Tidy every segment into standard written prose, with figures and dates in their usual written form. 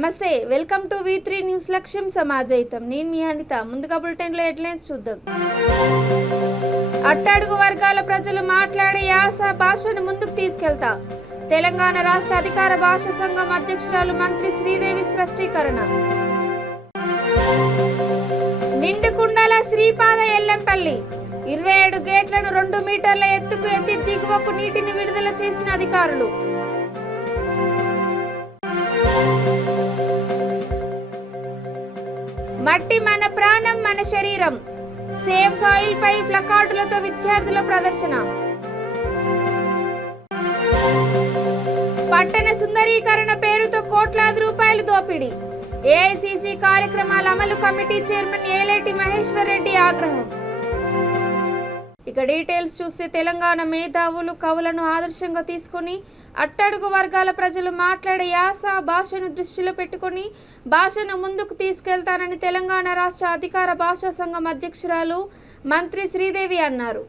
నమస్తే, welcome to V3 news. లక్ష్యం సమాజయితం. నేను మీ అనిత. ముందుగా బులెటిన్లో హెడ్లైన్స్ చూద్దాం. అట్టడుగు వర్గాల ప్రజలు మాట్లాడే యాస భాషను ముందుకు తీసుకెళ్తా. తెలంగాణ రాష్ట్ర అధికార భాషా సంఘం అధ్యక్షురాలు మంత్రి శ్రీదేవి స్పష్టీకరణ. నిండుకుండల శ్రీపాద ఎల్లంపల్లి 27 గేట్లను 2 మీటర్ల ఎత్తుకు ఎత్తి దిగువకు నీటిని విడుదల చేసిన అధికారులు. మట్టి మన ప్రాణం మన శరీరం. సేవ్ సాయిల్ పై ప్లకార్డులతో విద్యార్థుల ప్రదర్శన. పట్టణ సుందరీకరణ పేరుతో కోట్లాది రూపాయలు దోపిడీ. ఏఐసిసి కార్యక్రమాల అమలు కమిటీ చైర్మన్ ఏలేటి మహేశ్వర్ రెడ్డి ఆగ్రహం. ఇక డీటెయిల్స్ చూస్తే తెలంగాణ మేధావులు కవులను ఆదర్శంగా తీసుకుని అట్టడుగు వర్గాల ప్రజలు మాట్లాడే యాస భాషను దృష్టిలో పెట్టుకుని భాషను ముందుకు తీసుకెళ్తానని తెలంగాణ రాష్ట్ర అధికార భాషా సంఘం అధ్యక్షురాలు మంత్రి శ్రీదేవి అన్నారు.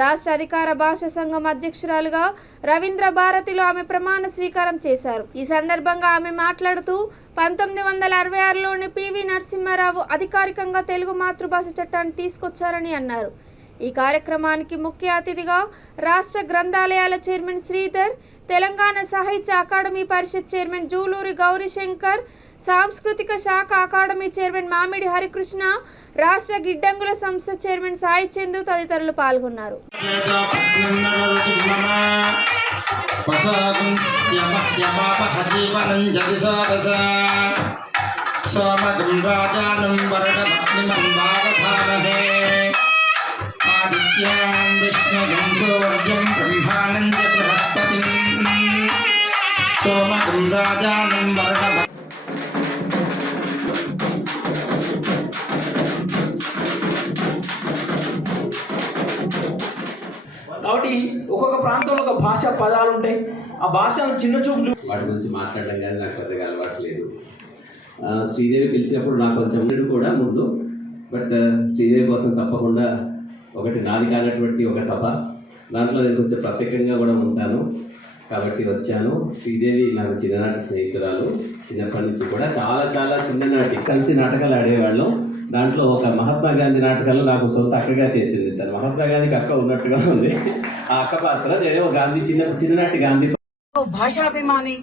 రాష్ట్ర అధికార భాషా సంఘం అధ్యక్షురాలుగా రవీంద్ర భారతిలో ఆమె ప్రమాణ స్వీకారం చేశారు. ఈ సందర్భంగా ఆమె మాట్లాడుతూ 1966లోని పివి నరసింహారావు అధికారికంగా తెలుగు మాతృభాష చట్టాన్ని తీసుకొచ్చారని అన్నారు. ఈ కార్యక్రమానికి ముఖ్య అతిథిగా రాష్ట్ర గ్రంథాలయాల చైర్మన్ శ్రీధర్, తెలంగాణ సాహిత్య అకాడమీ పరిషత్ చైర్మన్ జూలూరి గౌరీశంకర్, సాంస్కృతిక శాఖ అకాడమీ చైర్మన్ మామిడి హరికృష్ణ, రాష్ట్ర గిడ్డంగుల సంస్థ చైర్మన్ సాయి చందు తదితరులు పాల్గొన్నారు. కాబట్టి ఒక్కొక్క ప్రాంతంలో ఒక భాష పదాలు ఉంటాయి. ఆ భాషను చిన్న చూపు వాటి గురించి మాట్లాడడం కానీ నాకు పెద్దగా అలవాటు లేదు. శ్రీదేవి పిలిచినప్పుడు నాకు కొంచెం కూడా ముందు, బట్ శ్రీదేవి కోసం తప్పకుండా ఒకటి నాది కానటువంటి ఒక సభ, దాంట్లో నేను కొంచెం ప్రత్యేకంగా కూడా ఉంటాను కాబట్టి వచ్చాను. శ్రీదేవి నాకు చిన్ననాటి స్నేహితురాలు. చిన్నప్పటి నుంచి కూడా చాలా చాలా చిన్ననాటి కలిసి నాటకాలు ఆడేవాళ్ళం. దాంట్లో ఒక మహాత్మా గాంధీ నాటకాల్లో నాకు సొంత అక్కగా చేసింది. తను మహాత్మా గాంధీకి అక్క ఉన్నట్టుగా ఉంది. ఆ అక్క పాత్ర నేను గాంధీ చిన్ననాటి గాంధీ భాషాభిమాని,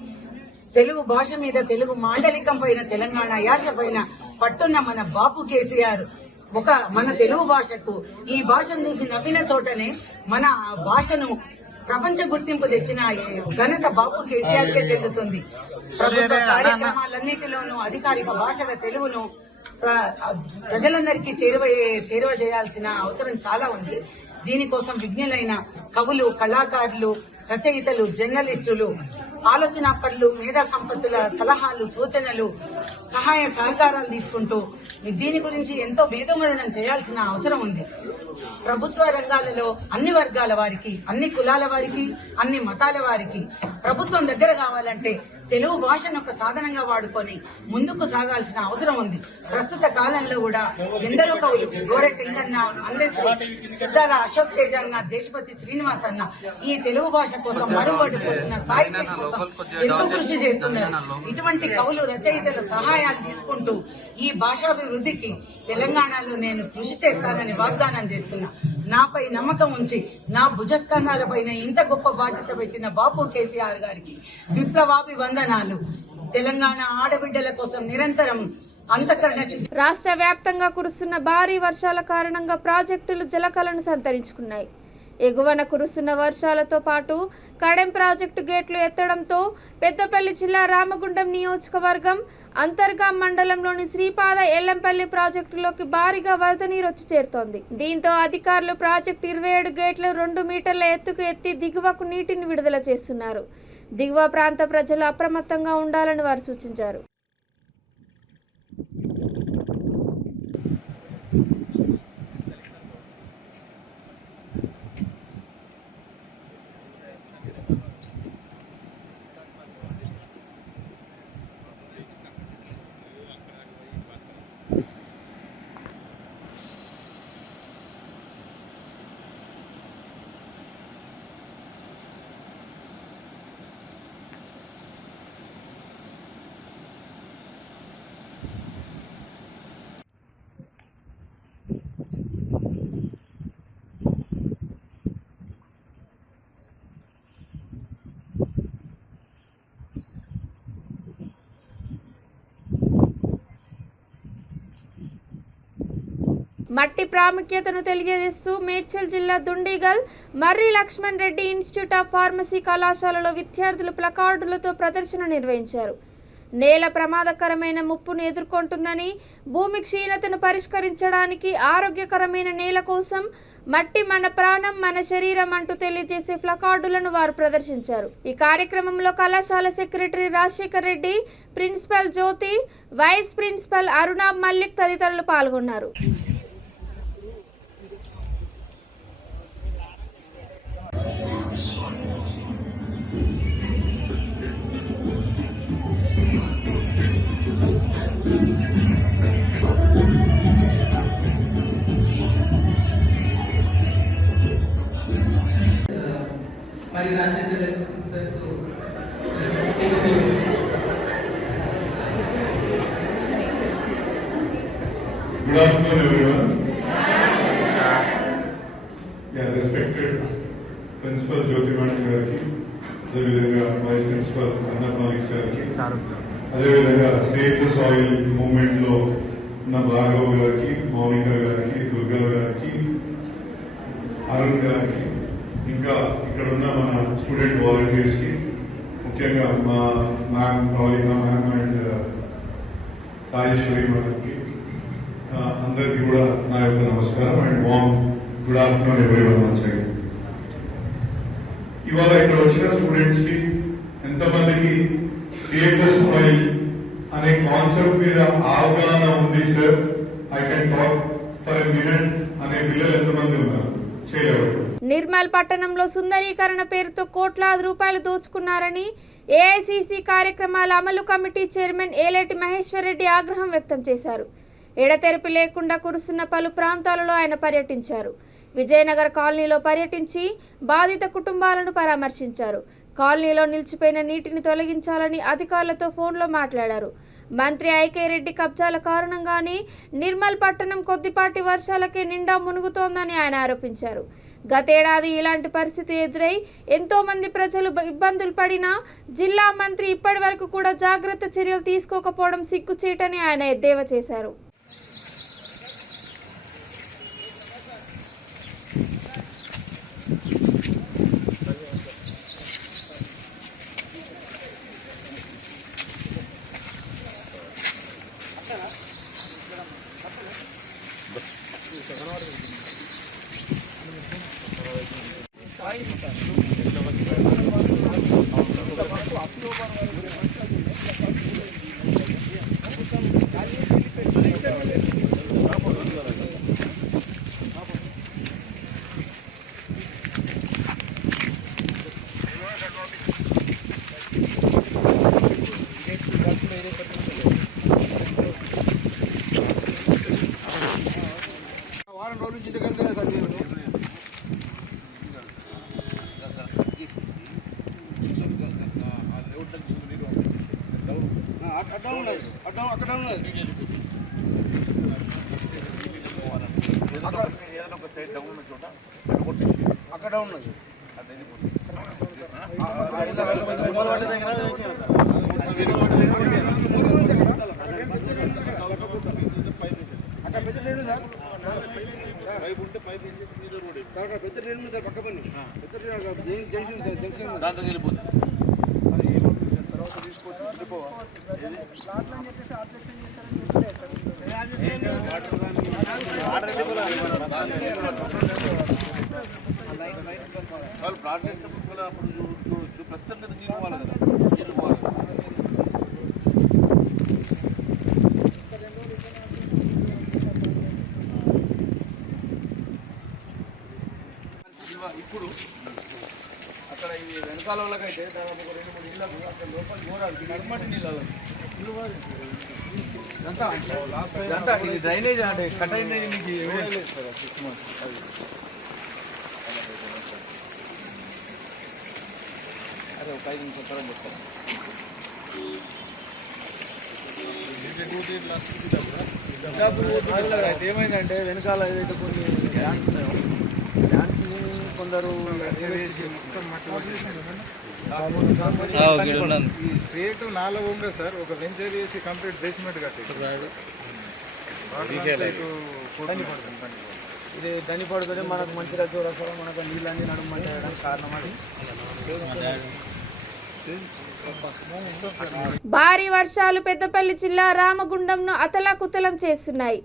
తెలుగు భాష మీద, తెలుగు మాండలికం పైన, తెలంగాణ యాస పైన పట్టున్న మన బాపు కేసీఆర్ మన తెలుగు భాషకు ఈ భాషను చూసి నవ్విన చోటనే మన భాషను ప్రపంచ గుర్తింపు తెచ్చిన ఘనత బాపు కేసీఆర్ కే చెందుతుంది. ప్రభుత్వ కార్యక్రమాలన్నిటిలోనూ అధికారిక భాషగా తెలుగును ప్రజలందరికీ చేరువ చేయాల్సిన అవసరం చాలా ఉంది. దీనికోసం విజ్ఞులైన కవులు, కళాకారులు, రచయితలు, జర్నలిస్టులు, ఆలోచనాపరులు, మేధా సంపత్తుల సలహాలు, సూచనలు, సహాయ సహకారాలు తీసుకుంటూ దీని గురించి ఎంతో మేధోమదనం చేయాల్సిన అవసరం ఉంది. ప్రభుత్వ రంగాలలో అన్ని వర్గాల వారికి, అన్ని కులాల వారికి, అన్ని మతాల వారికి ప్రభుత్వం దగ్గర కావాలంటే తెలుగు భాషను ఒక సాధనంగా వాడుకొని ముందుకు సాగాల్సిన అవసరం ఉంది. ప్రస్తుత కాలంలో కూడా ఎందరో కవులు, గోరెటెంకన్న, అందశ్రీ, సిద్ధాల అశోక్ తేజ అన్న, దేశపతి శ్రీనివాస్ అన్న ఈ తెలుగు భాష కోసం మరుగుపడిపోతున్న సాహిత్యం కోసం ఎంతో కృషి చేస్తున్నారు. ఇటువంటి కవులు, రచయితల సహాయాలు తీసుకుంటూ ఈ భాషాభివృద్ధికి తెలంగాణలో నేను కృషి చేస్తానని వాగ్దానం చేస్తున్నా. నాపై నమ్మకం ఉంచి నా భుజస్కంధాలపైన ఇంత గొప్ప బాధ్యత పెట్టిన బాపు కేసీఆర్ గారికి విప్లవాభివందనాలు. తెలంగాణ ఆడబిడ్డల కోసం నిరంతరం రాష్ట్ర వ్యాప్తంగా కురుస్తున్న భారీ వర్షాల కారణంగా ప్రాజెక్టులు జలకలను సంతరించుకున్నాయి. ఎగువన కురుస్తున్న వర్షాలతో పాటు కడెం ప్రాజెక్టు గేట్లు ఎత్తడంతో పెద్దపల్లి జిల్లా రామగుండం నియోజకవర్గం అంతర్గాం మండలంలోని శ్రీపాద ఎల్లంపల్లి ప్రాజెక్టులోకి భారీగా వరద నీరు వచ్చి చేరుతోంది. దీంతో అధికారులు ప్రాజెక్టు 27 గేట్లు 2 మీటర్ల ఎత్తుకు ఎత్తి దిగువకు నీటిని విడుదల చేస్తున్నారు. దిగువ ప్రాంత ప్రజలు అప్రమత్తంగా ఉండాలని వారు సూచించారు. మట్టి ప్రాముఖ్యతను తెలియజేస్తూ మేడ్చల్ జిల్లా Dundigal Marri Laxman Reddy institute of pharmacy కళాశాలలో విద్యార్థులు ప్లకార్డులతో ప్రదర్శన నిర్వహించారు. నేల ప్రమాదకరమైన ముప్పును ఎదుర్కొంటుందని, భూమి క్షీణతను పరిష్కరించడానికి, ఆరోగ్యకరమైన నేల కోసం మట్టి మన ప్రాణం మన శరీరం అంటూ తెలియజేసే ప్లకార్డులను వారు ప్రదర్శించారు. ఈ కార్యక్రమంలో కళాశాల సెక్రటరీ రాజశేఖర్ రెడ్డి, ప్రిన్సిపల్ జ్యోతి, వైస్ ప్రిన్సిపల్ అరుణ మల్లిక్ తదితరులు పాల్గొన్నారు. Good afternoon, everyone. Yeah, respected Principal Jyoti Madam Gariki, అదేవిధంగా Vice Principal Anna Malik Sarki, అదేవిధంగా Save the Soil మూవ్మెంట్ లో ఉన్న భార్గవ్ గారికి, మౌనిక గారికి, దుర్గా గారికి, అరుణ్ గారికి, ఇంకా ఇక్కడ ఉన్న మన స్టూడెంట్ వాలంటీర్స్ కి, ముఖ్యంగా మా మ్యామ్ ప్రౌలిక మ్యామ్ అండ్ రాజేశ్వరి మేడంకి అందరికీ కూడా నా యొక్క నమస్కారం and warm good afternoon everyone once again. ఇవాళ ఇక్కడ వచ్చిన స్టూడెంట్స్ కి ఎంతమందికి సేవ్ ద సాయిల్ అనే కాన్సెప్ట్ మీద అవగాహన ఉంది sir? I can talk for a minute అనే పిల్లలు ఎంతమంది ఉన్నారు? చేయలేరు. నిర్మల్ పట్టణంలో సుందరీకరణ పేరుతో కోట్లాది రూపాయలు దోచుకున్నారని ఏఐసిసి కార్యక్రమాల అమలు కమిటీ చైర్మన్ ఏలేటి మహేశ్వర్ రెడ్డి ఆగ్రహం వ్యక్తం చేశారు. ఎడతెరిపి లేకుండా కురుస్తున్న పలు ప్రాంతాలలో ఆయన పర్యటించారు. విజయనగర్ కాలనీలో పర్యటించి బాధిత కుటుంబాలను పరామర్శించారు. కాలనీలో నిలిచిపోయిన నీటిని తొలగించాలని అధికారులతో ఫోన్లో మాట్లాడారు. మంత్రి ఐకే రెడ్డి కబ్జాల కారణంగానే నిర్మల్ పట్టణం కొద్దిపాటి వర్షాలకే నిండా మునుగుతోందని ఆయన ఆరోపించారు. గతేడాది ఇలాంటి పరిస్థితి ఎదురై ఎంతో మంది ప్రజలు ఇబ్బందులు పడినా జిల్లా మంత్రి ఇప్పటి వరకు కూడా జాగ్రత్త చర్యలు తీసుకోకపోవడం సిగ్గుచేటని ఆయన ఎద్దేవా చేశారు. అక్కడ ఉన్నది పెద్ద ట్రైన్ మీద పక్క పని పెద్ద జంక్షన్ దాంట్లో వెళ్ళిపోతుంది. తర్వాత తీసుకొచ్చి వాళ్ళు ప్లాట్ చేసినప్పుడు కూడా అప్పుడు ప్రస్తుతం మీద నీళ్ళు పోవాలి కదా, నీళ్ళు పోవాలి. ఇప్పుడు అక్కడ ఈ వెనకాల వాళ్ళకైతే దాదాపు ఒక 2-3 ఇళ్ళకు అక్కడ లోపల గోరాలు నడుమటి నీళ్ళు అంతా ఇది డ్రైనేజ్ అంటే కట్ అయినది మీకు లేదు సార్ 6 months అది. అరే ఒక 5 నిమిషాల తర్వాత చెప్తాను. అయితే ఏమైందంటే వెనకాల ఏదైతే కొన్ని ల్యాండ్స్ ఉన్నాయో ల్యాండ్స్ని కొందరు ఈ స్ట్రేట్ 4 ఉంది సార్, ఒక వెంచర్ చేసి కంప్లీట్ బేస్మెంట్ కట్టారు. ఇది ధనిపడుతుంటే మనకు మంచిగా చూడసలు మనకు నీళ్ళన్నీ నడుమంటడానికి కారణం అది. భారీ వర్షాలు పెద్దపల్లి జిల్లా రామగుండంను అతలాకుతలం చేస్తున్నాయి.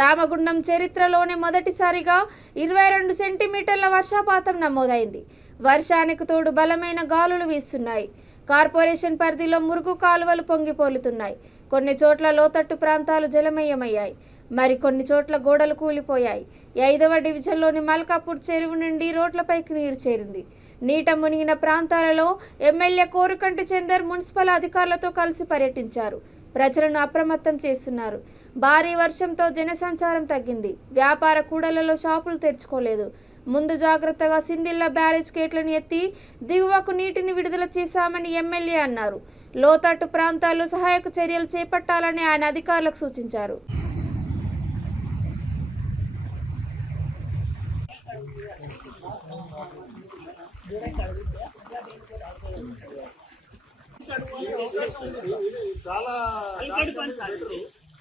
రామగుండం చరిత్రలోనే మొదటిసారిగా 22 సెంటీమీటర్ల వర్షపాతం నమోదైంది. వర్షానికి తోడు బలమైన గాలులు వీస్తున్నాయి. కార్పొరేషన్ పరిధిలో మురుగు కాలువలు పొంగిపోలుతున్నాయి. కొన్ని చోట్ల లోతట్టు ప్రాంతాలు జలమయమయ్యాయి. మరికొన్ని చోట్ల గోడలు కూలిపోయాయి. 5వ డివిజన్లోని మల్కాపూర్ చెరువు నుండి రోడ్లపైకి నీరు చేరింది. నీట మునిగిన ప్రాంతాలలో ఎమ్మెల్యే కోరుకంటి చందర్ మున్సిపల్ అధికారులతో కలిసి పర్యటించారు. ప్రజలను అప్రమత్తం చేస్తున్నారు. భారీ వర్షంతో జనసంచారం తగ్గింది. వ్యాపార కూడళ్లలో షాపులు తెరుచుకోలేదు. ముందు జాగ్రత్తగా సిందిల్లా బ్యారేజ్ గేట్లను ఎత్తి దిగువకు నీటిని విడుదల చేశామని ఎమ్మెల్యే అన్నారు. లోతట్టు ప్రాంతాల్లో సహాయక చర్యలు చేపట్టాలని ఆయన అధికారులకు సూచించారు.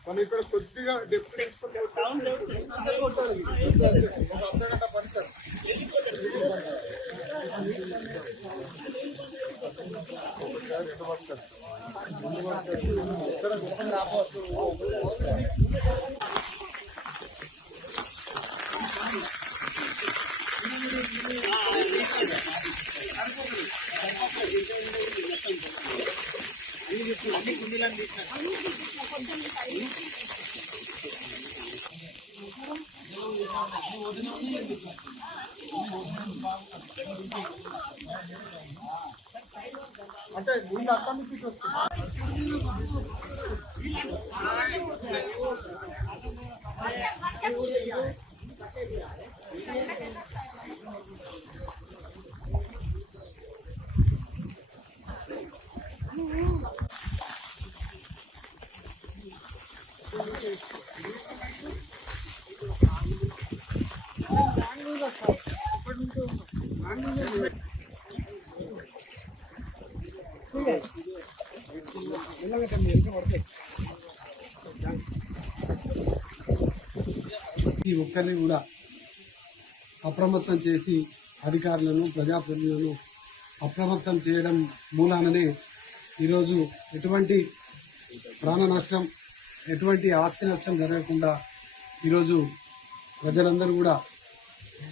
మనం ఇక్కడ కొద్దిగా అంటే ముందు అక్కడి నుంచి ఈ ఒక్కరిని కూడా అప్రమత్తం చేసి అధికారులను ప్రజాప్రతినిధులను అప్రమత్తం చేయడం మూలాననే ఈరోజు ఎటువంటి ప్రాణ నష్టం ఎటువంటి ఆస్తి నష్టం జరగకుండా ఈరోజు ప్రజలందరూ కూడా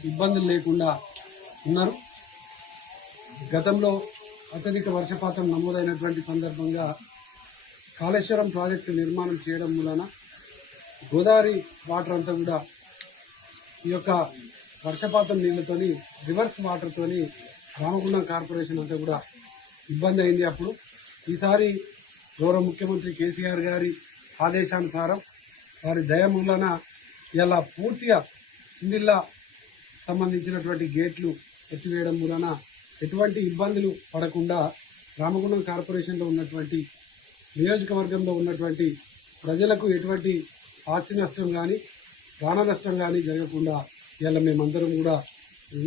ఇబ్బందులు లేకుండా ఉన్నారు. గతంలో అత్యధిక వర్షపాతం నమోదైనటువంటి సందర్భంగా కాళేశ్వరం ప్రాజెక్టు నిర్మాణం చేయడం మూలన గోదావరి వాటర్ అంతా కూడా ఈ యొక్క వర్షపాతం నీళ్లతోని రివర్స్ వాటర్తోని రామగుండం కార్పొరేషన్ అంతా కూడా ఇబ్బంది అయింది. అప్పుడు ఈసారి గౌరవ ముఖ్యమంత్రి కేసీఆర్ గారి ఆదేశానుసారం వారి దయ మూలన ఇలా పూర్తిగా సిందిల్లా సంబంధించినటువంటి గేట్లు ఎత్తివేయడం మూలన ఎటువంటి ఇబ్బందులు పడకుండా రామగుండం కార్పొరేషన్లో ఉన్నటువంటి నియోజకవర్గంలో ఉన్నటువంటి ప్రజలకు ఎటువంటి ఆస్తి నష్టం కానీ ప్రాణ నష్టం కానీ జరగకుండా ఇలా మేమందరం కూడా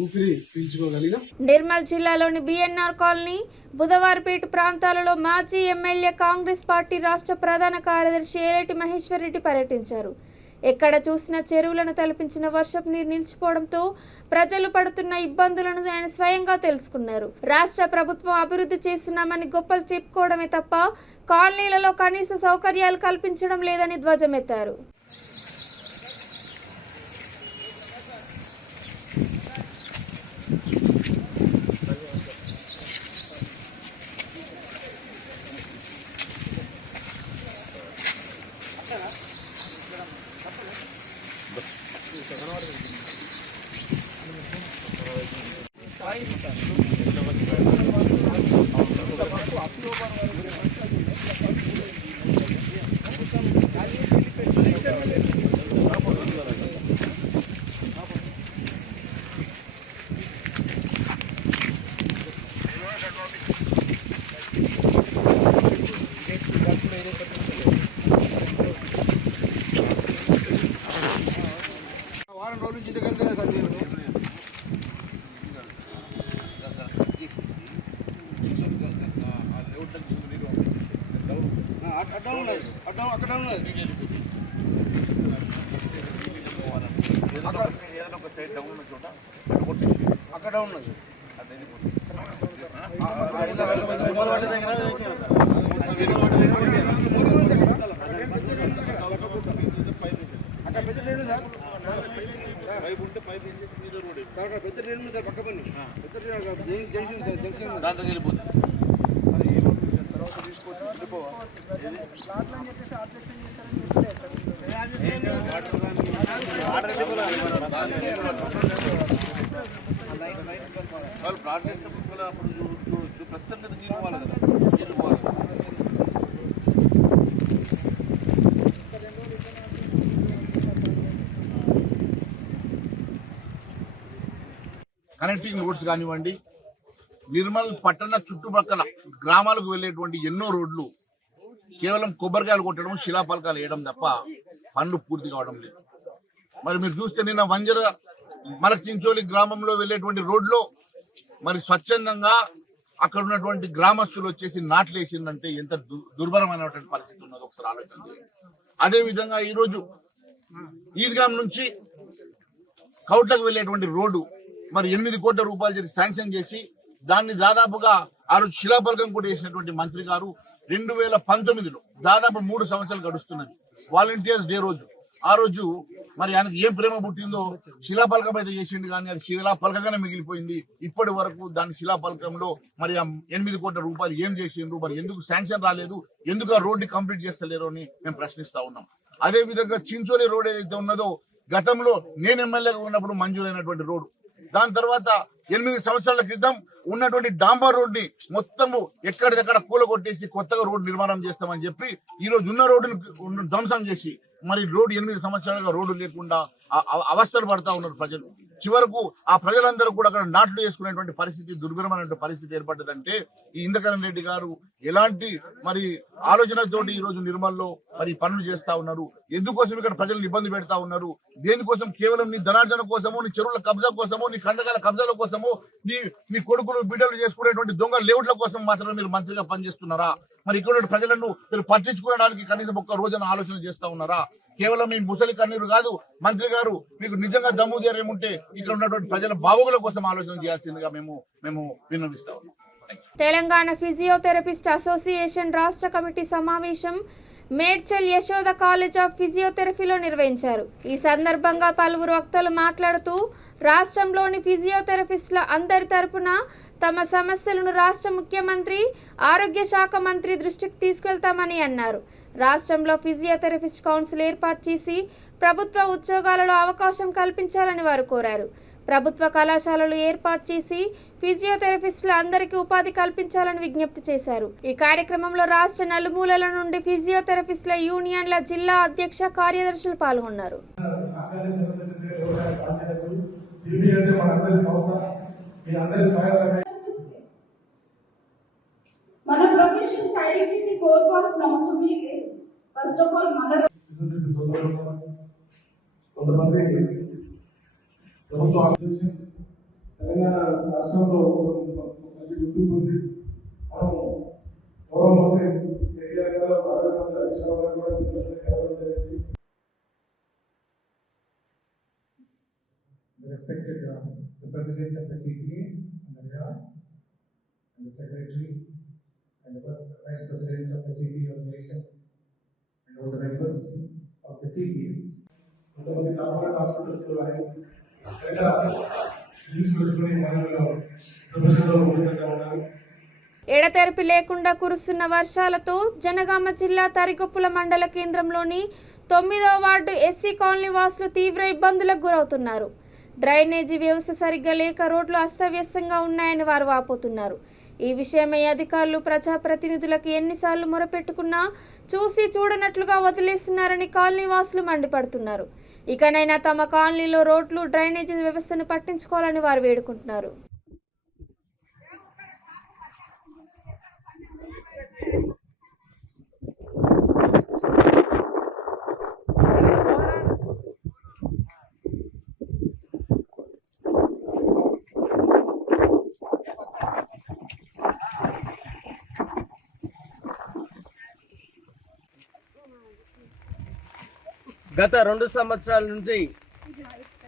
ఊపిరి పీల్చుకోగలిగినాం. నిర్మల్ జిల్లాలోని బిఎన్ఆర్ కాలనీ, బుధవారపేట ప్రాంతాలలో మాజీ ఎమ్మెల్యే కాంగ్రెస్ పార్టీ రాష్ట్ర ప్రధాన కార్యదర్శి ఏలేటి మహేశ్వర్ రెడ్డి పర్యటించారు. ఎక్కడ చూసినా చెరువులను తలపించిన వర్షపు నీరు నిలిచిపోవడంతో ప్రజలు పడుతున్న ఇబ్బందులను ఆయన స్వయంగా తెలుసుకున్నారు. రాష్ట్ర ప్రభుత్వం అభివృద్ధి చేస్తున్నామని గొప్పలు చెప్పుకోవడమే తప్ప కాలనీలలో కనీస సౌకర్యాలు కల్పించడం లేదని ధ్వజమెత్తారు. వారం రోజుల నుంచి ఇంటికెళ్తేనే సార్ నేను అడ్డం ఉన్నది అడ్డం అక్కడ ఉన్నది ఏదైనా ఒక సైడ్ డౌన్ ఉన్న చోట కొట్టేసి అక్కడ ఉన్నది అక్కడ పెద్ద నీళ్ళు సార్ పైపు ఉంటే పైపు మీద రోడ్ పెద్ద నీళ్ళు మీద పక్క పని పెద్ద జంక్షన్ దాంట్లో వెళ్ళిపోతుంది తర్వాత తీసుకొచ్చి వాళ్ళు ప్లాట్ చేసినప్పుడు అప్పుడు ప్రస్తుతం మీద నీళ్ళు పోవాలి కదా నీళ్ళు పోవాలి. కనెక్టింగ్ రోడ్స్ కానివ్వండి, నిర్మల్ పట్టణ చుట్టుపక్కల గ్రామాలకు వెళ్ళేటువంటి ఎన్నో రోడ్లు కేవలం కొబ్బరికాయలు కొట్టడం, శిలాఫలకాలు వేయడం తప్ప పనులు పూర్తి కావడం లేదు. మరి మీరు చూస్తే నిన్న వంజర మలచించోలి గ్రామంలో వెళ్ళేటువంటి రోడ్లో మరి స్వచ్ఛందంగా అక్కడ ఉన్నటువంటి గ్రామస్తులు వచ్చేసి నాట్లు వేసిందంటే ఎంత దుర్భరమైనటువంటి పరిస్థితి ఉన్నదో ఒకసారి ఆలోచన చేయండి. అదేవిధంగా ఈరోజు ఈద్గాం నుంచి కౌట్లకు వెళ్ళేటువంటి రోడ్డు మరి 8 కోట్ల రూపాయలు చేసి శాంక్షన్ చేసి దాన్ని దాదాపుగా ఆ రోజు శిలాఫలకం కూడా వేసినటువంటి మంత్రి గారు 2019లో దాదాపు 3 సంవత్సరాలు గడుస్తున్నది. వాలంటీర్స్ డే రోజు ఆ రోజు మరి ఆయనకు ఏం ప్రేమ పుట్టిందో శిలాఫలకం అయితే చేసిండు, కానీ అది శిలాఫలకంగానే మిగిలిపోయింది. ఇప్పటి వరకు దాని శిలాఫలకంలో మరి 8 కోట్ల రూపాయలు ఏం చేసిండ్రు, మరి ఎందుకు శాంక్షన్ రాలేదు, ఎందుకు ఆ రోడ్డు కంప్లీట్ చేస్తలేరు అని మేము ప్రశ్నిస్తా ఉన్నాం. అదే విధంగా చించోలి రోడ్ ఏదైతే ఉన్నదో గతంలో నేను ఎమ్మెల్యేగా ఉన్నప్పుడు మంజూరైనటువంటి రోడ్డు, దాని తర్వాత 8 సంవత్సరాల క్రితం ఉన్నటువంటి డాంబర్ రోడ్ ని మొత్తము ఎక్కడిదక్కడ కూలగొట్టేసి కొత్తగా రోడ్డు నిర్మాణం చేస్తామని చెప్పి ఈ రోజు ఉన్న రోడ్డును ధ్వంసం చేసి మరి రోడ్డు 8 సంవత్సరాలుగా రోడ్డు లేకుండా అవస్థలు పడతా ఉన్నారు ప్రజలు. చివరకు ఆ ప్రజలందరూ కూడా అక్కడ నాట్లు వేసుకునేటువంటి పరిస్థితి, దుర్భరమైనటువంటి పరిస్థితి ఏర్పడ్డదంటే ఈ ఇంద్రకరణ్ రెడ్డి గారు ఎలాంటి మరి ఆలోచనతోటి ఈ రోజు నిర్మల్లో మరి పనులు చేస్తా ఉన్నారు, ఎందుకోసం ఇక్కడ ప్రజలను ఇబ్బంది పెడతా ఉన్నారు, దేనికోసం కేవలం నీ ధనార్జన కోసమో, నీ చెరువుల కబ్జా కోసమో, నీ కందకాల కబ్జాల కోసమో, నీ కొడుకులు బిడ్డలు చేసుకునేటువంటి దొంగ లేఅవుట్ల కోసం మాత్రమే మీరు మంచిగా పనిచేస్తున్నారా? మరి ఇక్కడ ప్రజలను మీరు పట్టించుకోవడానికి కనీసం ఒక్క రోజున ఆలోచన చేస్తా ఉన్నారా? కేవలం మీ ముసలి కన్నీరు కాదు, మంత్రి గారు మీకు నిజంగా దమ్ము ధైర్యం ఉంటే ఇక్కడ ఉన్నటువంటి ప్రజల బాగోగుల కోసం ఆలోచన చేయాల్సిందిగా మేము విన్నవిస్తా ఉన్నాం. తెలంగాణ ఫిజియోథెరపిస్ట్ అసోసియేషన్ రాష్ట్ర కమిటీ సమావేశం మేడ్చల్ యశోద కాలేజ్ ఆఫ్ ఫిజియోథెరపీలో నిర్వహించారు. ఈ సందర్భంగా పలువురు వక్తలు మాట్లాడుతూ రాష్ట్రంలోని ఫిజియోథెరపిస్టుల అందరి తరపున తమ సమస్యలను రాష్ట్ర ముఖ్యమంత్రి, ఆరోగ్య శాఖ మంత్రి దృష్టికి తీసుకెళ్తామని అన్నారు. రాష్ట్రంలో ఫిజియోథెరపిస్ట్ కౌన్సిల్ ఏర్పాటు చేసి ప్రభుత్వ ఉద్యోగాలలో అవకాశం కల్పించాలని వారు కోరారు. ప్రభుత్వ కళాశాలలు ఏర్పాటు చేసి ఫిజియోథెరపిస్టుల అందరికీ ఉపాధి కల్పించాలని విజ్ఞప్తి చేశారు. ఈ కార్యక్రమంలో రాష్ట్ర నలుమూలల నుండి ఫిజియోథెరపిస్టుల యూనియన్ల జిల్లా అధ్యక్ష, కార్యదర్శులు పాల్గొన్నారు. మన ప్రొఫెషన్ ఐడెంటిటీ కోల్పోవాల్సిన అవసరం లేదు. ఫస్ట్ ఆఫ్ ఆల్ మన కొంతమంది ప్రభుత్వ అసోసియేషన్ తెలంగాణ రాష్ట్రంలో మంచి గుర్తింపు ఉంది. మనం గౌరవ మంత్రి కేటీఆర్ గారు, ఆరోగ్య మంత్రి హరీష్ రావు గారు కూడా జరిగింది. Respected the President of the TPA and the DAS and the Secretary and the Vice President of the TPA organization and all the members of the TPA. కొంతమంది కార్పొరేట్ హాస్పిటల్స్ లో లింక్స్ పెట్టుకుని మనలో ప్రొఫెషనల్ గా ఉన్నారు. ఎడతెరిపి లేకుండా కురుస్తున్న వర్షాలతో జనగామ జిల్లా తరిగొప్పుల మండల కేంద్రంలోని 9వ వార్డు ఎస్సీ కాలనీ వాసులు తీవ్ర ఇబ్బందులకు గురవుతున్నారు. డ్రైనేజీ వ్యవస్థ సరిగ్గా లేక రోడ్లు అస్తవ్యస్తంగా ఉన్నాయని వారు వాపోతున్నారు. ఈ విషయమై అధికారులు ప్రజాప్రతినిధులకు ఎన్నిసార్లు మొరపెట్టుకున్నా చూసి చూడనట్లుగా వదిలేస్తున్నారని కాలనీ వాసులు మండిపడుతున్నారు. ఇకనైనా తమ కాలనీలో రోడ్లు, డ్రైనేజీ వ్యవస్థను పట్టించుకోవాలని వారు వేడుకుంటున్నారు. గత 2 సంవత్సరాల నుంచి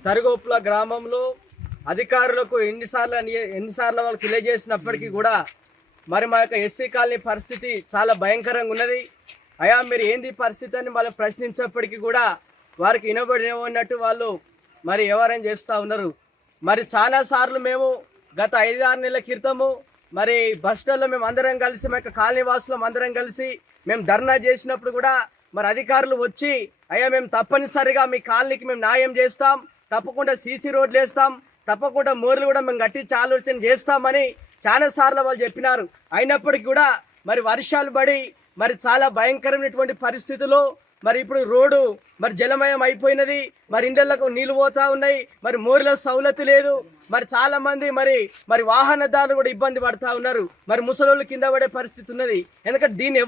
తరుగోపుల గ్రామంలో అధికారులకు ఎన్నిసార్లు వాళ్ళు తెలియజేసినప్పటికీ కూడా మరి మా యొక్క ఎస్సీ కాలనీ పరిస్థితి చాలా భయంకరంగా ఉన్నది. అయా మీరు ఏంది పరిస్థితి అని వాళ్ళు ప్రశ్నించేప్పటికీ కూడా వారికి వినబడినట్టు వాళ్ళు మరి ఎవరైనా చేస్తూ ఉన్నారు. మరి చాలాసార్లు మేము గత 5-6 నెలల క్రితము మరి బస్ స్టాండ్లో మేము అందరం కలిసి మా యొక్క కాలనీ వాసులం అందరం కలిసి మేము ధర్నా చేసినప్పుడు కూడా మరి అధికారులు వచ్చి అయ్యా మేము తప్పనిసరిగా మీ కాలనీకి మేము న్యాయం చేస్తాం, తప్పకుండా సీసీ రోడ్లు వేస్తాం, తప్పకుండా మోర్లు కూడా మేము కట్టించి ఆలోచన చేస్తామని చాలాసార్లు వాళ్ళు చెప్పినారు. అయినప్పటికీ కూడా మరి వర్షాలు పడి మరి చాలా భయంకరమైనటువంటి పరిస్థితుల్లో మరి ఇప్పుడు రోడ్డు మరి జలమయం అయిపోయినది, మరి ఇండ్లకు నీళ్లు పోతా ఉన్నాయి, మరి మోరిలో సౌలతి లేదు, మరి చాలా మంది మరి వాహనదారులు కూడా ఇబ్బంది పడతా ఉన్నారు, మరి ముసలోళ్ళు కింద పడే పరిస్థితి ఉన్నది. ఎందుకంటే దీన్ని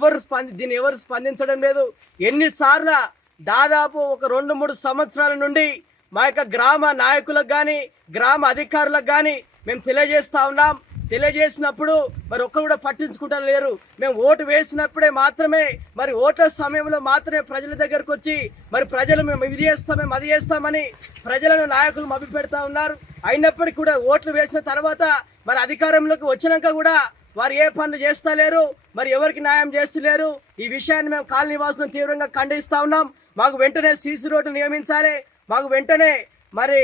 ఎవరు స్పందించడం లేదు. ఎన్నిసార్లు దాదాపు ఒక 2-3 సంవత్సరాల నుండి మా యొక్క గ్రామ నాయకులకు కానీ గ్రామ అధికారులకు కానీ మేము తెలియజేస్తా ఉన్నాం. తెలియజేసినప్పుడు మరి ఒక్కరు కూడా పట్టించుకుంటా లేరు. మేము ఓటు వేసినప్పుడే మాత్రమే మరి ఓట్ల సమయంలో మాత్రమే ప్రజల దగ్గరకు వచ్చి మరి ప్రజలు మేము ఇది చేస్తాం మేము అది చేస్తామని ప్రజలను నాయకులు మభ్యపెడతా ఉన్నారు. అయినప్పటికీ కూడా ఓట్లు వేసిన తర్వాత మరి అధికారంలోకి వచ్చినాక కూడా వారు ఏ పనులు చేస్తలేరు, మరి ఎవరికి న్యాయం చేస్తలేరు. ఈ విషయాన్ని మేము కాలనీ వాసులను తీవ్రంగా ఖండిస్తా ఉన్నాం. మాకు వెంటనే సీసీ రోడ్డు నియమించాలి, మాకు వెంటనే మరి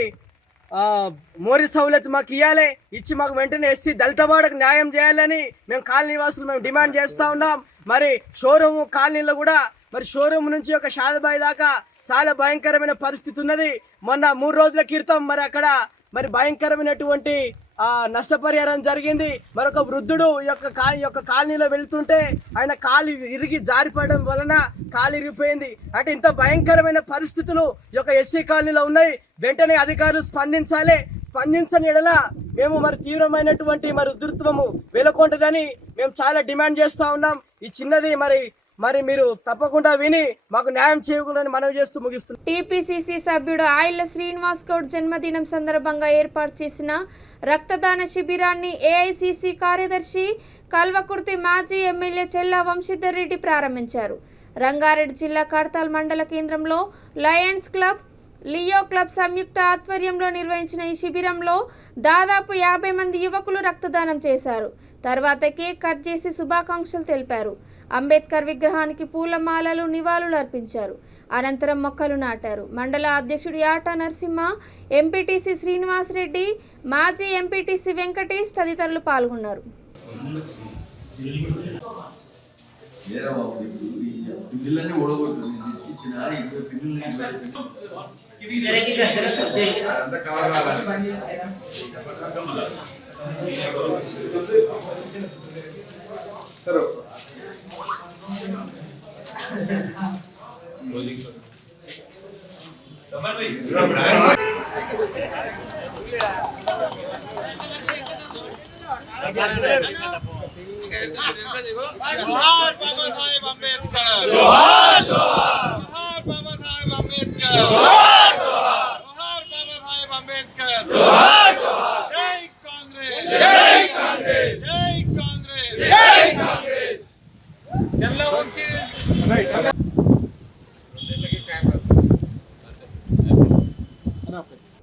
మోరీ సౌలత్ మాకు ఇవ్వాలి, ఇచ్చి మాకు వెంటనే ఎస్సీ దళిత వాడకు న్యాయం చేయాలని మేము కాలనీ వాసులు మేము డిమాండ్ చేస్తూ ఉన్నాం. మరి షోరూమ్ కాలనీలో కూడా మరి షోరూమ్ నుంచి ఒక షాదబాయి దాకా చాలా భయంకరమైన పరిస్థితి ఉన్నది. మొన్న 3 రోజుల క్రితం మరి అక్కడ మరి భయంకరమైనటువంటి నష్టపరిహారం జరిగింది. మరొక వృద్ధుడు ఈ యొక్క కాలనీలో వెళ్తుంటే ఆయన కాలు ఇరిగి జారిపడడం వలన కాలు ఇరిగిపోయింది. అంటే ఇంత భయంకరమైన పరిస్థితులు ఈ యొక్క ఎస్సీ కాలనీలో ఉన్నాయి. వెంటనే అధికారులు స్పందించాలి. స్పందించని ఎడల మేము మరి తీవ్రమైనటువంటి మరి ఉధృతము వెలుకొంటదని మేము చాలా డిమాండ్ చేస్తూ ఉన్నాం. ఈ చిన్నది మరి మీరు తప్పకుండా విని మాకు న్యాయం చేయకుండా మనవి చేస్తూ ముగిస్తున్నాం. టీపీసీసీ సభ్యుడు ఆయిళ్ల శ్రీనివాస్ గౌడ్ జన్మదినం సందర్భంగా ఏర్పాటు చేసిన రక్తదాన శిబిరాన్ని ఏఐసీసీ కార్యదర్శి కల్వకుర్తి మాజీ ఎమ్మెల్యే చెల్లా వంశీధర్ రెడ్డి ప్రారంభించారు. రంగారెడ్డి జిల్లా కడతాల్ మండల కేంద్రంలో లయన్స్ క్లబ్, లియో క్లబ్ సంయుక్త ఆధ్వర్యంలో నిర్వహించిన ఈ శిబిరంలో దాదాపు 50 మంది యువకులు రక్తదానం చేశారు. తర్వాత కేక్ కట్ చేసి శుభాకాంక్షలు తెలిపారు. అంబేద్కర్ విగ్రహానికి పూలమాలలు నివాళులు అర్పించారు. అనంతరం మొక్కలు నాటారు. మండల అధ్యక్షుడు యాటా నరసింహ, ఎంపీటీసీ శ్రీనివాస్ రెడ్డి, మాజీ ఎంపీటీసీ వెంకటేష్ తదితరులు పాల్గొన్నారు. जोहार बाबा साहेब अंबेडकर, जोहार जोहार बाबा साहेब अंबेडकर, जोहार जोहार बाबा साहेब अंबेडकर, जोहार जोहार जय कांग्रेस, जय कांग्रेस, जय कांग्रेस, जय कांग्रेस. चलो उनकी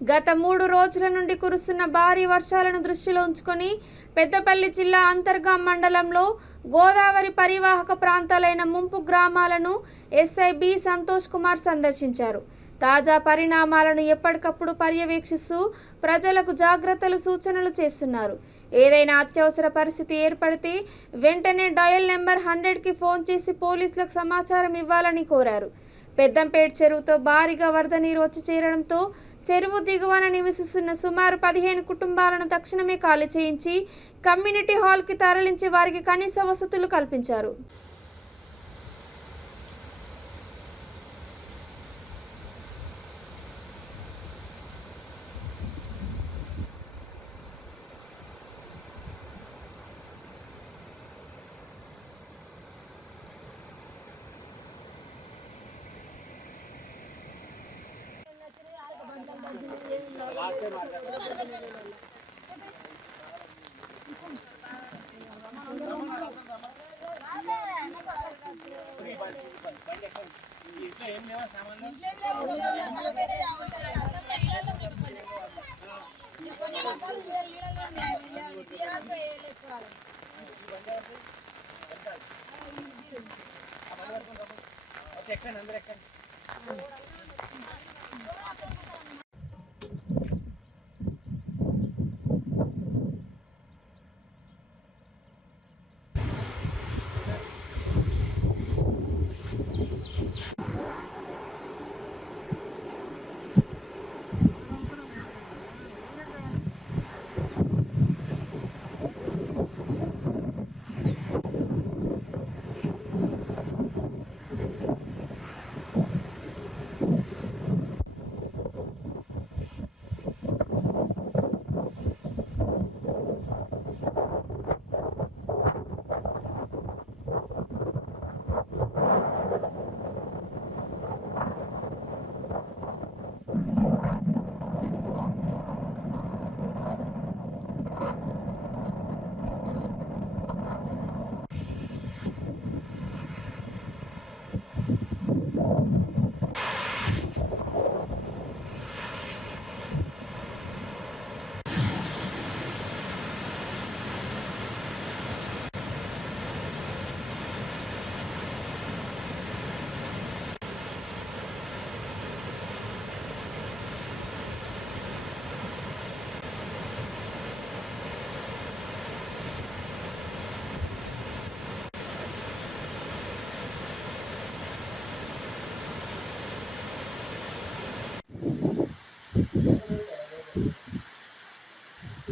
గత 3 రోజుల నుండి కురుస్తున్న భారీ వర్షాలను దృష్టిలో ఉంచుకొని పెద్దపల్లి జిల్లా అంతర్గాం మండలంలో గోదావరి పరివాహక ప్రాంతాలైన ముంపు గ్రామాలను ఎస్ఐ బి సంతోష్ కుమార్ సందర్శించారు. తాజా పరిణామాలను ఎప్పటికప్పుడు పర్యవేక్షిస్తూ ప్రజలకు జాగ్రత్తలు సూచనలు చేస్తున్నారు. ఏదైనా అత్యవసర పరిస్థితి ఏర్పడితే వెంటనే డయల్ నెంబర్ 100కి ఫోన్ చేసి పోలీసులకు సమాచారం ఇవ్వాలని కోరారు. పెద్దంపేట చెరువుతో భారీగా వరద నీరు వచ్చి చేరడంతో చెరువు దిగువన నివసిస్తున్న సుమారు 15 కుటుంబాలను తక్షణమే ఖాళీ చేయించి కమ్యూనిటీ హాల్కి తరలించి వారికి కనీస వసతులు కల్పించారు.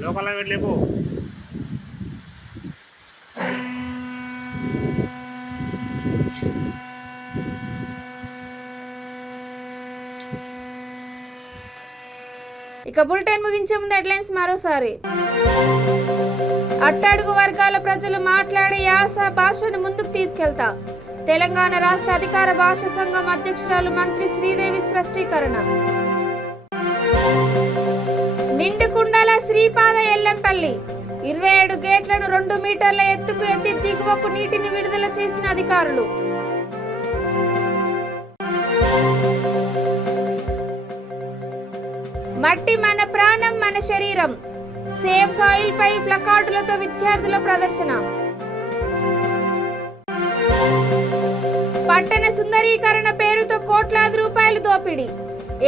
లోపల వెళ్ళలేపు ఇక బులెటిన్ ముగించే ముందు హెడ్లైన్స్ మరోసారి. అట్టడుగు వర్గాల ప్రజలు మాట్లాడే యాస భాషను ముందుకు తీసుకెళ్తా తెలంగాణ రాష్ట్ర అధికార భాష సంఘం అధ్యక్షురాలు మంత్రి శ్రీదేవి స్పష్టీకరణ. నిండుకుండల శ్రీపాద ఎల్లంపల్లి 27 గేట్లను 2 మీటర్ల ఎత్తుకు ఎత్తి దిగువకు నీటిని విడుదల చేసిన అధికారులు. మట్టి మన ప్రాణం మన శరీరం సేవ్ సాయిల్ పై ప్లకార్డులతో విద్యార్థుల ప్రదర్శన. పట్టణ సుందరీకరణ పేరుతో కోట్లాది రూపాయలు దోపిడీ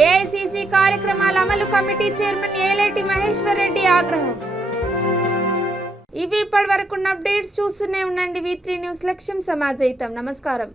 ఏఐసిసి కార్యక్రమాల అమలు కమిటీ చైర్మన్ ఏలేటి మహేశ్వర్ రెడ్డి ఆగ్రహం. ఇవి ఇప్పటి వరకు అప్డేట్స్ చూస్తూనే ఉండండి. V3 న్యూస్ లక్ష్యం సమాజయితం. నమస్కారం.